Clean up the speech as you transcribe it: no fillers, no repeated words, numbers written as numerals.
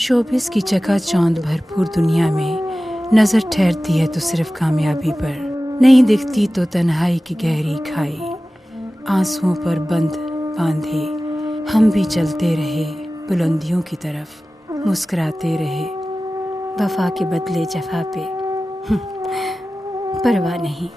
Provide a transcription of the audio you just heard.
Showbiz की चकाचौंध भरपूर दुनिया में नजर ठहरती है तो सिर्फ कामयाबी पर, नहीं दिखती तो तन्हाई की गहरी खाई। आंसुओं पर बंद बांधे हम भी चलते रहे बुलंदियों की तरफ, मुस्कुराते रहे वफा के बदले जफा पे। परवाह नहीं।